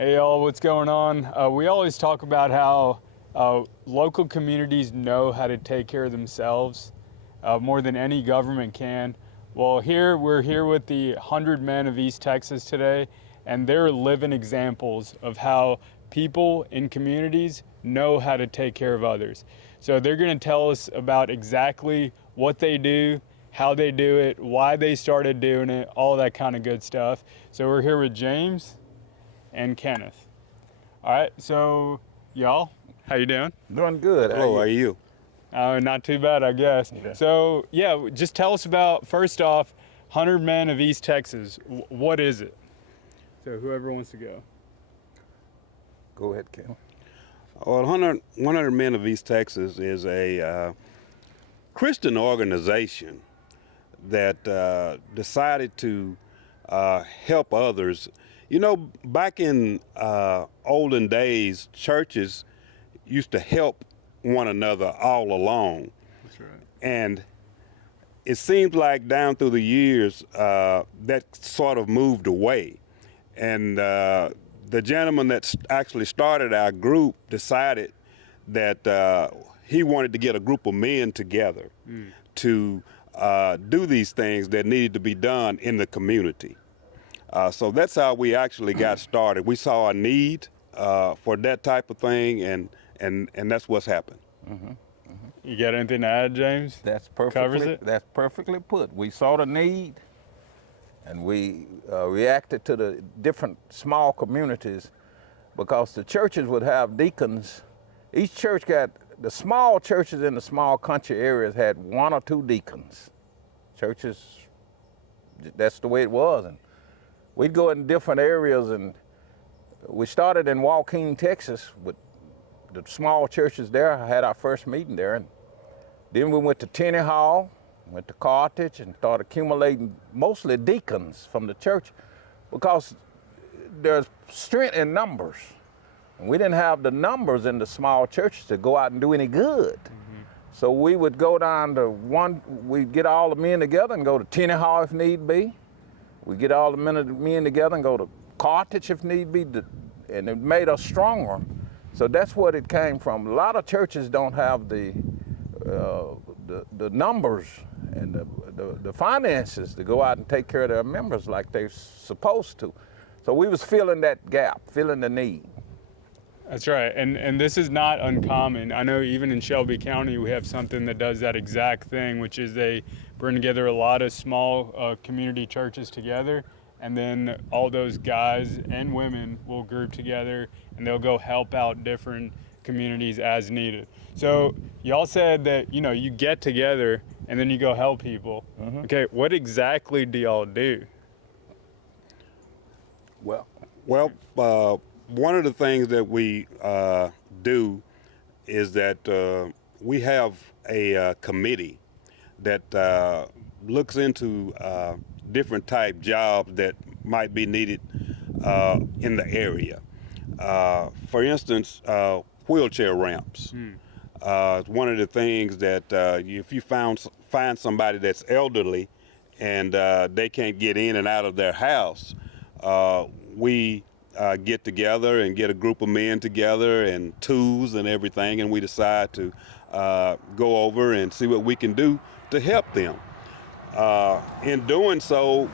Hey y'all, what's going on? We always talk about how local communities know how to take care of themselves more than any government can. Well, we're here with the 100 Men of East Texas today, and they're living examples of how people in communities know how to take care of others. So they're going to tell us about exactly what they do, how they do it, why they started doing it, all that kind of good stuff. So we're here with James and Kenneth. All right, so y'all, how you doing? Doing good. Hello, how are you? Not too bad, I guess. Okay. So yeah, just tell us about, first off, 100 Men of East Texas. What is it? So whoever wants to go. Go ahead, Ken. Well, 100 Men of East Texas is a Christian organization that decided to help others. You know, back in olden days, churches used to help one another all along. That's right. And it seems like down through the years, that sort of moved away. And the gentleman that actually started our group decided that he wanted to get a group of men together to do these things that needed to be done in the community. So that's how we actually got started. We saw a need for that type of thing, and that's what's happened. You got anything to add, James? That's Covers perfectly. it? That's perfectly put. We saw the need, and we reacted to the different small communities, because the churches would have deacons. Each church got, the small churches in the small country areas had one or two deacons. Churches, that's the way it was. And we'd go in different areas, and we started in Joaquin, Texas, with the small churches there. I had our first meeting there, and then we went to Tenney Hall, went to Carthage, and started accumulating mostly deacons from the church, because there's strength in numbers. And we didn't have the numbers in the small churches to go out and do any good. So we would go down to we'd get all the men together and go to Tenney Hall if need be. We get all the men together and go to Carthage if need be, and it made us stronger. So that's what it came from. A lot of churches don't have the numbers and the finances to go out and take care of their members like they're supposed to. So we was filling that gap, filling the need. That's right, and this is not uncommon. I know even in Shelby County we have something that does that exact thing, which is they bring together a lot of small community churches together, and then all those guys and women will group together and they'll go help out different communities as needed. So y'all said that, you know, you get together and then you go help people. Okay, what exactly do y'all do? Well, one of the things that we do is that we have a committee that looks into different type jobs that might be needed in the area. For instance, wheelchair ramps. One of the things that if you find somebody that's elderly and they can't get in and out of their house, we get together and get a group of men together and tools and everything, and we decide to go over and see what we can do to help them. In doing so,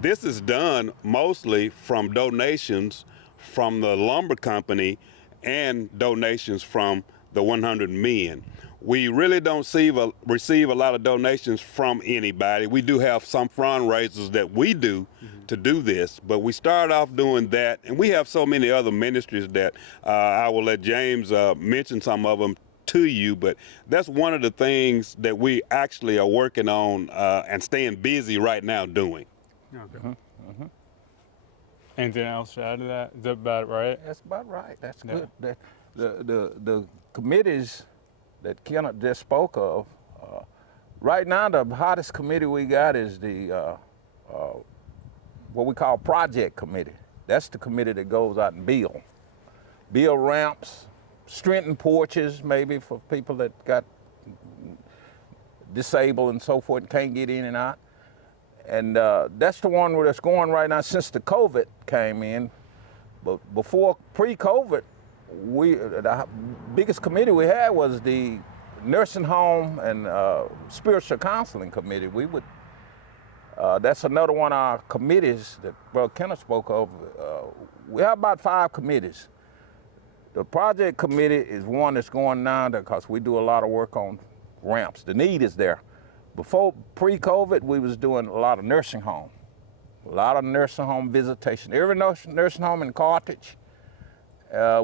this is done mostly from donations from the lumber company and donations from the 100 Men. We really don't receive a lot of donations from anybody. We do have some fundraisers that we do to do this, but we start off doing that, and we have so many other ministries that I will let James mention some of them to you, but that's one of the things that we actually are working on and staying busy right now doing. Okay. Anything else to add to that? Is that about right? That's about right. That's good. The committees that Kenneth just spoke of, right now the hottest committee we got is the what we call project committee. That's the committee that goes out and build ramps, strengthen porches maybe for people that got disabled and so forth and can't get in and out. And that's the one that's going right now since the COVID came in. But before pre-COVID, the biggest committee we had was the nursing home and spiritual counseling committee. That's another one of our committees that Brother Kenneth spoke of. We have about 5 committees. The project committee is one that's going down there because we do a lot of work on ramps. The need is there. Before pre-COVID, we was doing a lot of nursing home. A lot of nursing home visitation. Every nursing home in Carthage,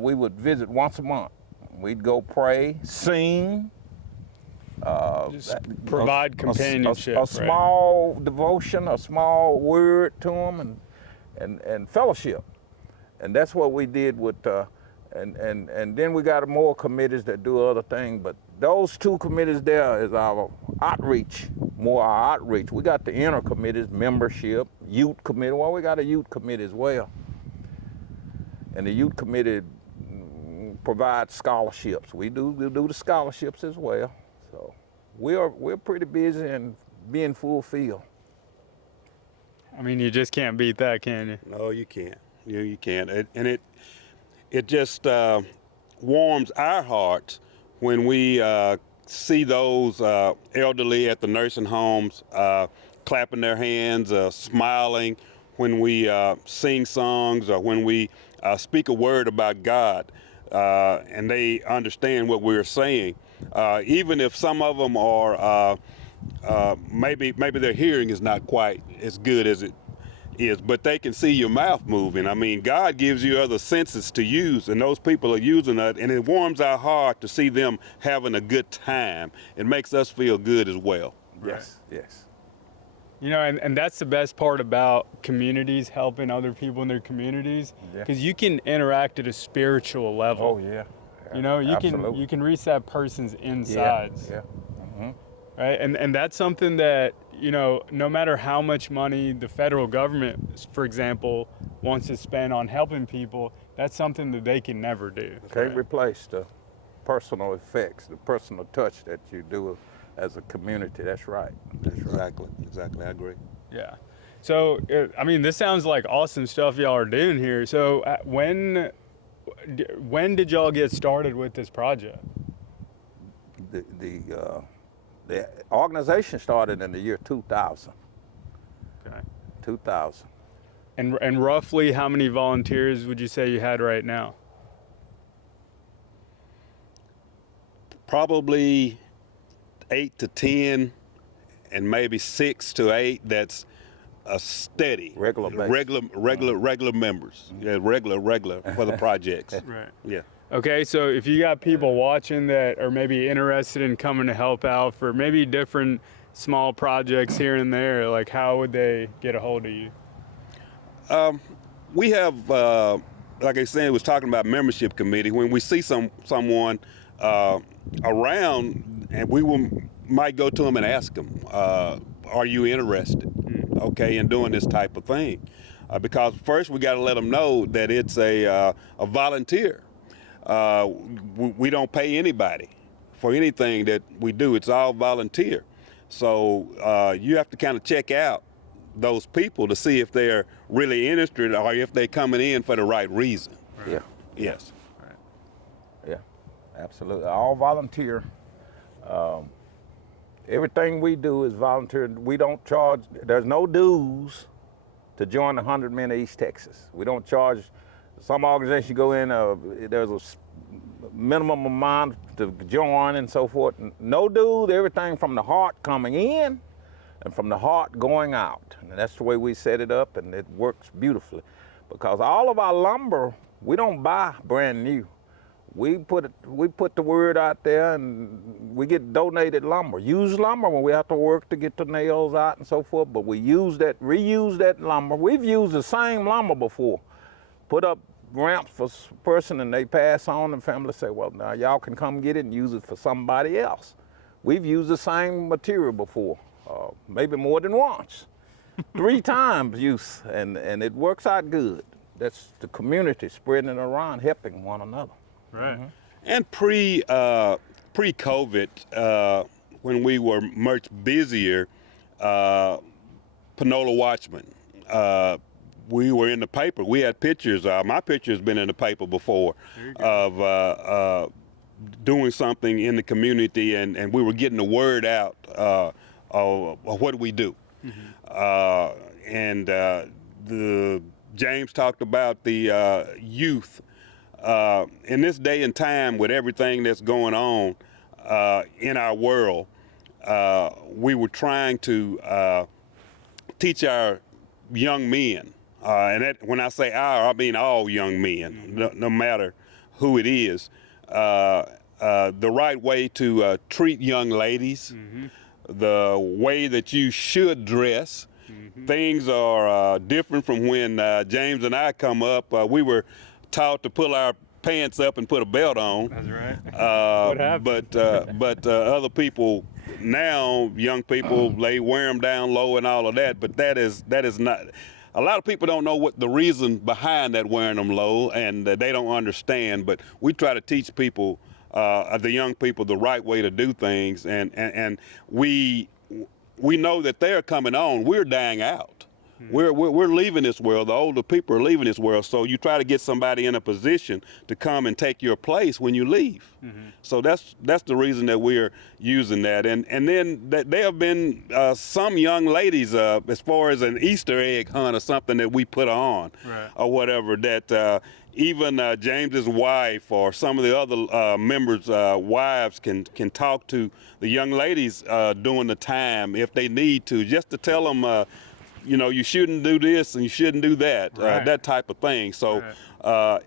we would visit once a month. We'd go pray, sing. Just provide companionship. A small devotion, a small word to them, and fellowship. And that's what we did with, and then we got more committees that do other things. But those 2 committees there is our outreach, more our outreach. We got the inner committees, membership, youth committee. Well, we got a youth committee as well. And the youth committee provides scholarships. We do the scholarships as well. So we're pretty busy and being fulfilled. I mean, you just can't beat that, can you? No, you can't. You can't. And it just warms our hearts when we see those elderly at the nursing homes clapping their hands, smiling when we sing songs or when we speak a word about God, and they understand what we're saying. Even if some of them are maybe their hearing is not quite as good as it is, but they can see your mouth moving. I mean, God gives you other senses to use, and those people are using that, and it warms our heart to see them having a good time. It makes us feel good as well. Yes, yes. You know, and that's the best part about communities, helping other people in their communities, because you can interact at a spiritual level. Oh yeah. You know, Absolutely. you can reach that person's insides. Yeah. Mm-hmm. Right, and that's something that, you know, no matter how much money the federal government, for example, wants to spend on helping people, that's something that they can never do. Can't replace the personal effects, the personal touch that you do as a community. That's right. That's right. Exactly. I agree. Yeah. So, I mean, this sounds like awesome stuff y'all are doing here. So, when did y'all get started with this project? The organization started in the year 2000. Okay. 2000. And roughly how many volunteers would you say you had right now? Probably 8 to 10, and maybe 6 to 8. That's a steady, Regular base. regular members. Yeah, regular for the projects. Right. Yeah. Okay, so if you got people watching that are maybe interested in coming to help out for maybe different small projects here and there, like how would they get a hold of you? We have, like I said, was talking about membership committee. When we see someone around, and might go to them and ask them, "Are you interested?" Okay, in doing this type of thing, because first we got to let them know that it's a volunteer. We don't pay anybody for anything that we do. It's all volunteer. So you have to kind of check out those people to see if they're really interested or if they're coming in for the right reason. Yeah. Yes. Right. Yeah. Absolutely. All volunteer. Everything we do is volunteer. We don't charge. There's no dues to join the 100 Men of East Texas. We don't charge. Some organizations go in, there's a minimum amount to join and so forth. No dues, everything from the heart coming in and from the heart going out. And that's the way we set it up, and it works beautifully. Because all of our lumber, we don't buy brand new. We put the word out there, and we get donated lumber. Used lumber when we have to work to get the nails out and so forth, but we reuse that lumber. We've used the same lumber before. Put up ramps for a person, and they pass on, and family say, well, now y'all can come get it and use it for somebody else. We've used the same material before, maybe more than once. 3 times use, and it works out good. That's the community spreading it around, helping one another. Right. Mm-hmm. And pre-COVID, when we were much busier, Panola Watchman, we were in the paper. We had pictures. My picture's been in the paper before of doing something in the community, and we were getting the word out of what we do. And James talked about the youth. In this day and time, with everything that's going on in our world, we were trying to teach our young men, and that, when I say our, I mean all young men, no matter who it is, the right way to treat young ladies, the way that you should dress. Things are different from when James and I come up. We were taught to pull our pants up and put a belt on. That's right. What happened? But other people now, young people, they wear them down low and all of that. But that is not. A lot of people don't know what the reason behind that wearing them low, and they don't understand. But we try to teach people, the young people, the right way to do things, and we know that they're coming on. We're dying out. We're leaving this world. The older people are leaving this world. So you try to get somebody in a position to come and take your place when you leave. So that's the reason that we're using that. And then there have been some young ladies, as far as an Easter egg hunt or something that we put on, or whatever, that even James's wife or some of the other members' wives can talk to the young ladies during the time if they need to, just to tell them, you know, you shouldn't do this and you shouldn't do that, that type of thing. So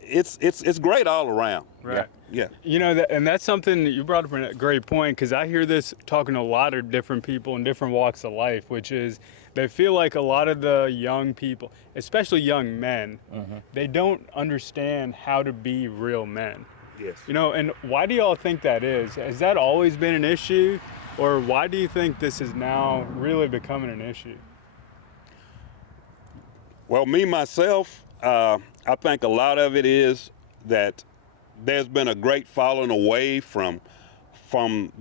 it's great all around. Right. Yeah. You know, and that's something you brought up a great point, because I hear this talking to a lot of different people in different walks of life, which is they feel like a lot of the young people, especially young men, they don't understand how to be real men. Yes. You know, and why do y'all think that is? Has that always been an issue, or why do you think this is now really becoming an issue? Well, me, myself, I think a lot of it is that there's been a great falling away from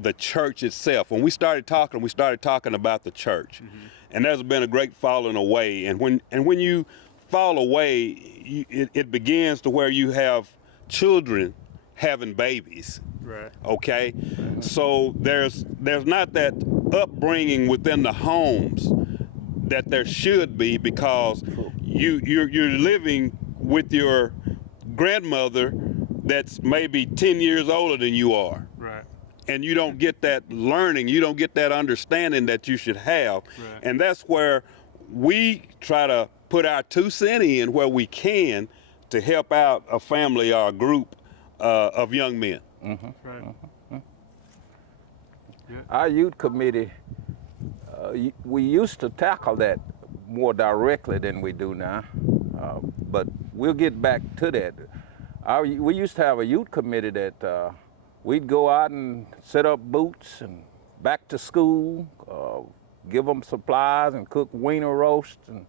the church itself. When we started talking about the church, and there's been a great falling away. And when you fall away, it begins to where you have children having babies. Right. Okay, so there's not that upbringing within the homes that there should be, because you're living with your grandmother that's maybe 10 years older than you are. Right. And you don't get that learning, you don't get that understanding that you should have. Right. And that's where we try to put our 2 cents in where we can to help out a family or a group of young men. Right. Our youth committee, we used to tackle that more directly than we do now, but we'll get back to that. We used to have a youth committee that we'd go out and set up booths and back to school, give them supplies and cook wiener roast and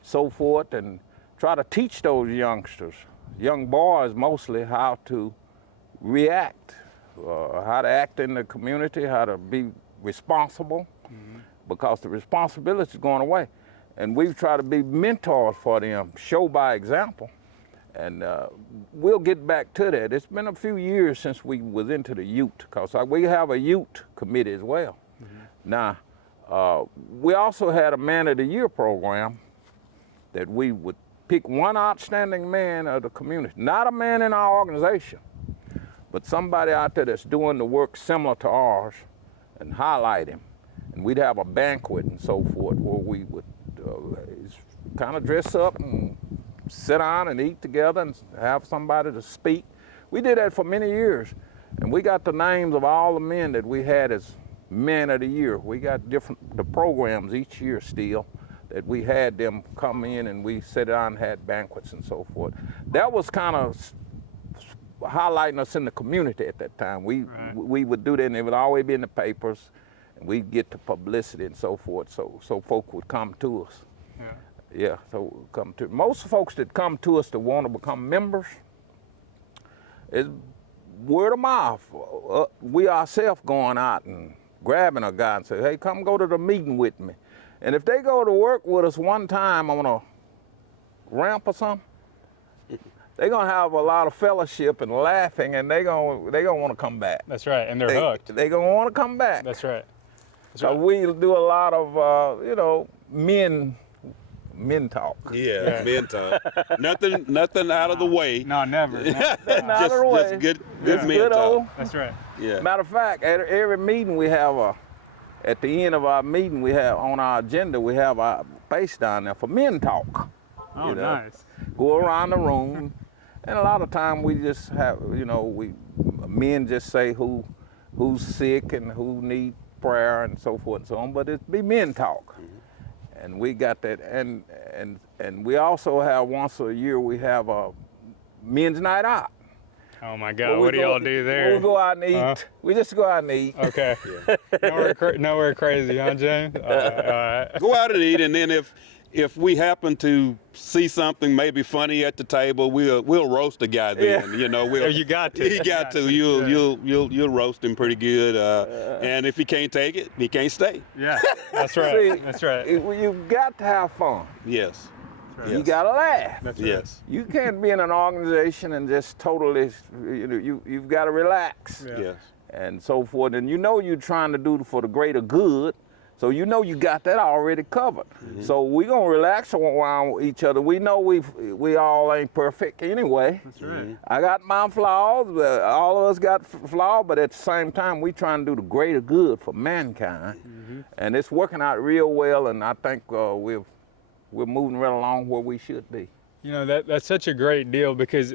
so forth, and try to teach those youngsters, young boys mostly, how to react, how to act in the community, how to be responsible, because the responsibility is going away. And we've tried to be mentors for them, show by example. And we'll get back to that. It's been a few years since we was into the youth, because we have a youth committee as well. Now, we also had a Man of the Year program that we would pick one outstanding man of the community, not a man in our organization, but somebody out there that's doing the work similar to ours, and highlight him. And we'd have a banquet and so forth where we would kind of dress up and sit down and eat together and have somebody to speak. We did that for many years, and we got the names of all the men that we had as Men of the Year. We got the programs each year still that we had them come in, and we sat down and had banquets and so forth. That was kind of highlighting us in the community at that time. We would do that, and it would always be in the papers, and we'd get the publicity and so forth, so folk would come to us. So come to most folks that come to us that want to become members, is word of mouth. We ourselves going out and grabbing a guy and say, hey, come go to the meeting with me. And if they go to work with us one time on ramp or something, they're gonna have a lot of fellowship and laughing, and they gonna want to come back. That's right, and they're hooked. They're gonna want to come back. That's right. So we do a lot of men talk. Yeah, men talk. Nothing out of the way. No, never. Out of the way. Just good Just men good talk. old. That's right. Yeah. Matter of fact, at every meeting we have at the end of our meeting we have on our agenda we have our space down there for men talk. Oh, nice. Go around the room, and a lot of time we just have men just say who's sick and who need prayer and so forth and so on. But it be men talk, and we got that. And we also have once a year we have a men's night out. Oh my God, what do y'all do there? We go out and eat. We just go out and eat. Okay. Nowhere crazy, huh, James? All right. Go out and eat, and then if we happen to see something maybe funny at the table, we'll roast the guy then. Yeah. You know, You got to. He got to. You'll roast him pretty good. And if he can't take it, he can't stay. Yeah, that's right. See, That's right. You've got to have fun. Yes. You gotta laugh. That's right. Yes. You can't be in an organization and just totally, you've got to relax Yeah. Yes. and so forth. And you're trying to do for the greater good, so you got that already covered. So we're gonna relax around each other. We know we all ain't perfect anyway. That's right. I got my flaws. All of us got flaws, but at the same time, we trying to do the greater good for mankind, and it's working out real well. And I think we're moving right along where we should be. You know, that's such a great deal, because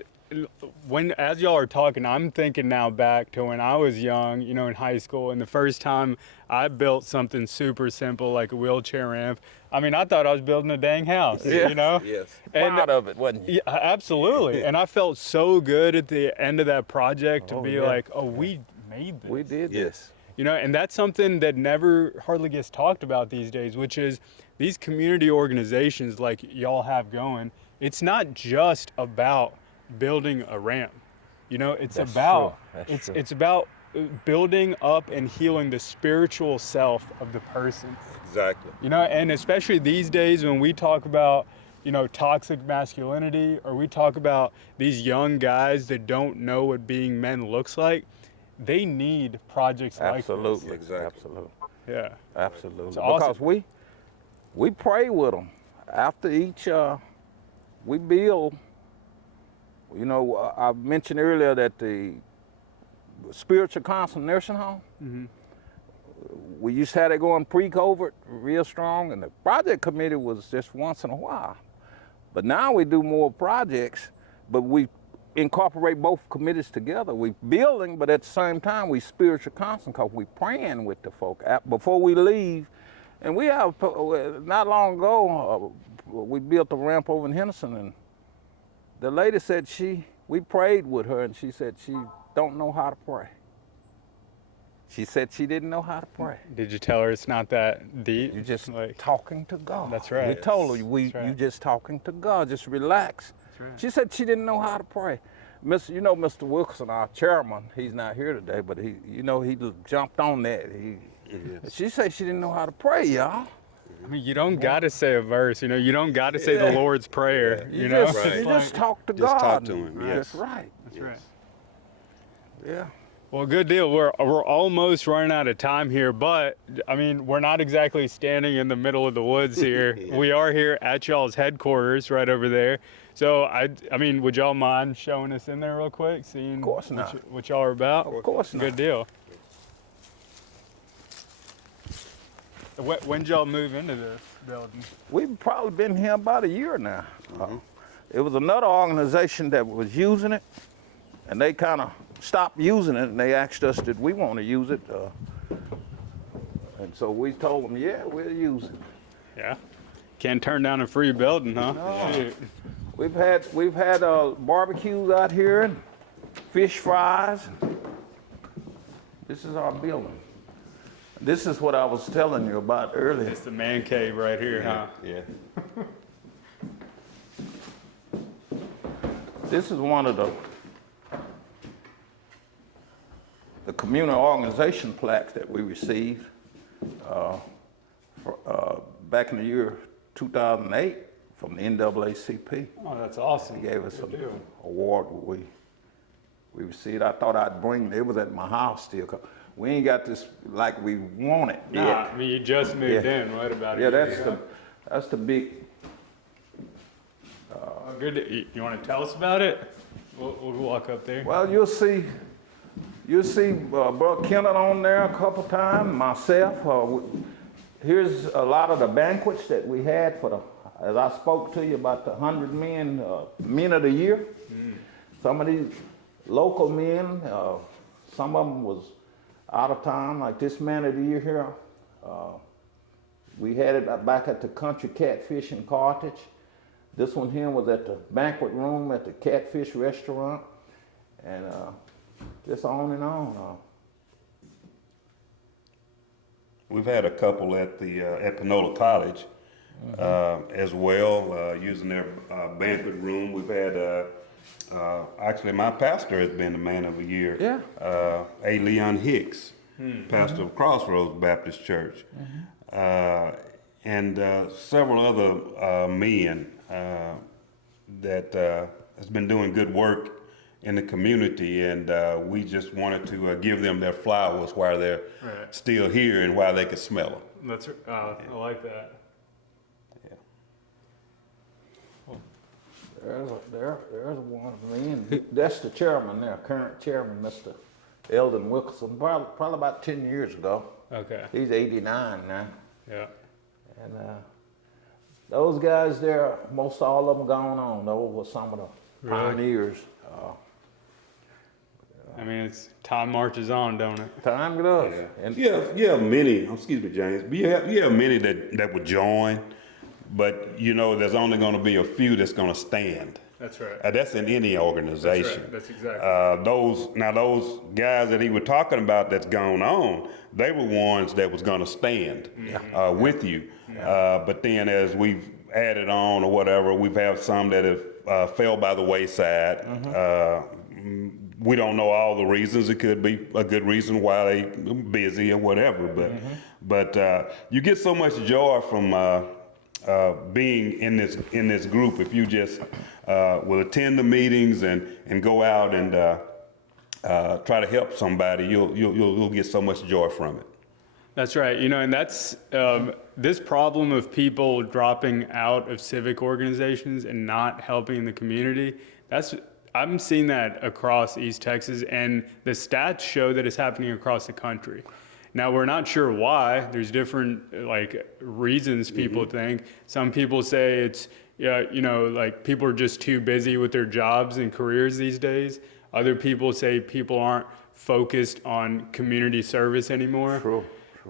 as y'all are talking, I'm thinking now back to when I was young, in high school, and the first time I built something super simple like a wheelchair ramp. I mean, I thought I was building a dang house, Yeah. Yes. And Proud of it, wasn't you? yeah, absolutely. And I felt so good at the end of that project to be like, oh, we made this. We did this. Yes. And that's something that never hardly gets talked about these days, which is these community organizations like y'all have going. It's not just about building a ramp. It's That's about true. That's true. it's about building up and healing the spiritual self of the person. Exactly. And especially these days when we talk about, toxic masculinity, or we talk about these young guys that don't know what being men looks like, they need projects like Absolutely. this. Exactly. Absolutely. Yeah. Absolutely. It's awesome. Because we pray with them after each. We build. I mentioned earlier that the spiritual counseling nursing home. We used to have it going pre-COVID, real strong, and the project committee was just once in a while. But now we do more projects, but we incorporate both committees together. We building, but at the same time we spiritual counseling, because we praying with the folk before we leave. And we have, not long ago, we built a ramp over in Henderson, and the lady said we prayed with her, and she said she don't know how to pray. She said she didn't know how to pray. Did you tell her it's not that deep? You're just like, talking to God. That's right. We told her, That's right. you just talking to God, just relax. That's right. She said she didn't know how to pray. Mr. Wilkerson, our chairman, he's not here today, but he jumped on that. She said she didn't know how to pray, y'all. I mean, you don't got to say a verse, you don't got to say the Lord's Prayer, You know? just, Right. you just talk to Just God. talk to him, yes. That's right. That's right. Yeah. Well, good deal. We're almost running out of time here, but I mean, we're not exactly standing in the middle of the woods here. Yeah. We are here at y'all's headquarters right over there. So I mean, would y'all mind showing us in there real quick, seeing Of course not. what y'all are about? Of course not. Good deal. When did y'all move into this building? We've probably been here about a year now. It was another organization that was using it, and they kind of stopped using it, and they asked us, did we want to use it? And so we told them, yeah, we'll use it. Yeah. Can't turn down a free building, huh? No. Shoot. We've had barbecues out here and fish fries. This is our building. This is what I was telling you about earlier. It's the man cave right here, huh? Yeah. This is one of the community organization plaques that we received back in the year 2008 from the NAACP. Oh, that's awesome. He gave us Good an deal. award. We received. I thought I'd bring. It was at my house still. 'Cause we ain't got this like we want it Nah, yet. I mean, you just moved Yeah. in. What about Yeah, it? that's the big. Oh, good. You want to tell us about it? We'll walk up there. Well, you'll see. Brother Kenneth on there a couple times. Myself. Here's a lot of the banquets that we had for as I spoke to you about the 100 men of the year. Some of these local men, some of them was out of town, like this man of the year here. We had it back at the Country Catfish in Carthage. This one here was at the banquet room at the Catfish restaurant. And just on and on. We've had a couple at the at Panola College as well, using their banquet room. We've had actually my pastor has been the man of the year. Yeah. A. Leon Hicks, pastor of Crossroads Baptist Church, and several other men that has been doing good work in the community, and we just wanted to give them their flowers while they're still here and while they could smell them. That's. I like that. There's one of me. That's the chairman there, current chairman, Mr. Eldon Wilkerson, probably about 10 years ago. Okay. He's 89 now. Yeah. And those guys there, most all of them gone on. Those were some of the pioneers. I mean, time marches on, don't it? Time it does. And you have many. Excuse me, James. But you have many that would join, but you know there's only going to be a few that's going to stand. That's right. That's in any organization. That's exactly. Those guys that he was talking about that's gone on, they were ones that was going to stand with you. But then as we've added on or whatever, we've had some that have fell by the wayside. We don't know all the reasons. It could be a good reason why they busy or whatever. But you get so much joy from being in this group if you just will attend the meetings and go out and try to help somebody. You'll get so much joy from it. That's right. You know, and that's this problem of people dropping out of civic organizations and not helping the community. I'm seeing that across East Texas, and the stats show that it's happening across the country. Now, we're not sure why. There's different reasons people think. Some people say it's, people are just too busy with their jobs and careers these days. Other people say people aren't focused on community service anymore. True.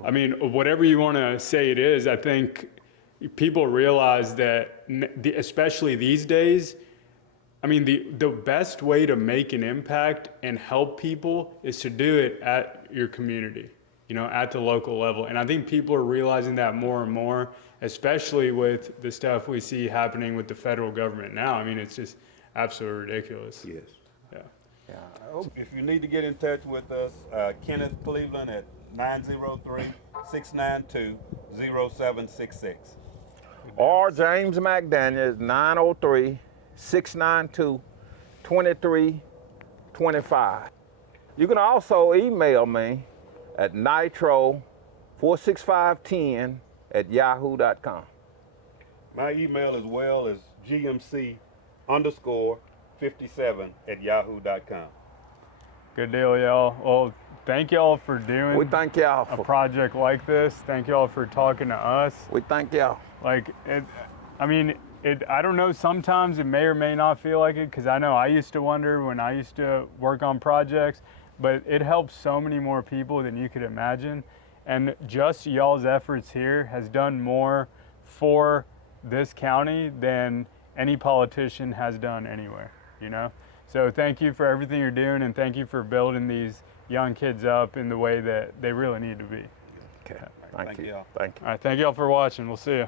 I mean, whatever you want to say it is, I think people realize that, especially these days, I mean, the best way to make an impact and help people is to do it at your community, at the local level. And I think people are realizing that more and more, especially with the stuff we see happening with the federal government now. I mean, it's just absolutely ridiculous. Yes. Yeah. If you need to get in touch with us, Kenneth Cleveland at 903-692-0766. Or James McDaniel, 903-692-2325. You can also email me at nitro46510@yahoo.com. My email as well is gmc_57@yahoo.com. Good deal, y'all. Well, thank y'all for doing We thank y'all a for project like this. Thank y'all for talking to us. We thank y'all. I don't know, sometimes it may or may not feel like it, because I know I used to wonder when I used to work on projects, but it helps so many more people than you could imagine. And just y'all's efforts here has done more for this county than any politician has done anywhere, So thank you for everything you're doing, and thank you for building these young kids up in the way that they really need to be. Okay. Thank you. y'all. Thank you. All right, thank y'all for watching. We'll see you.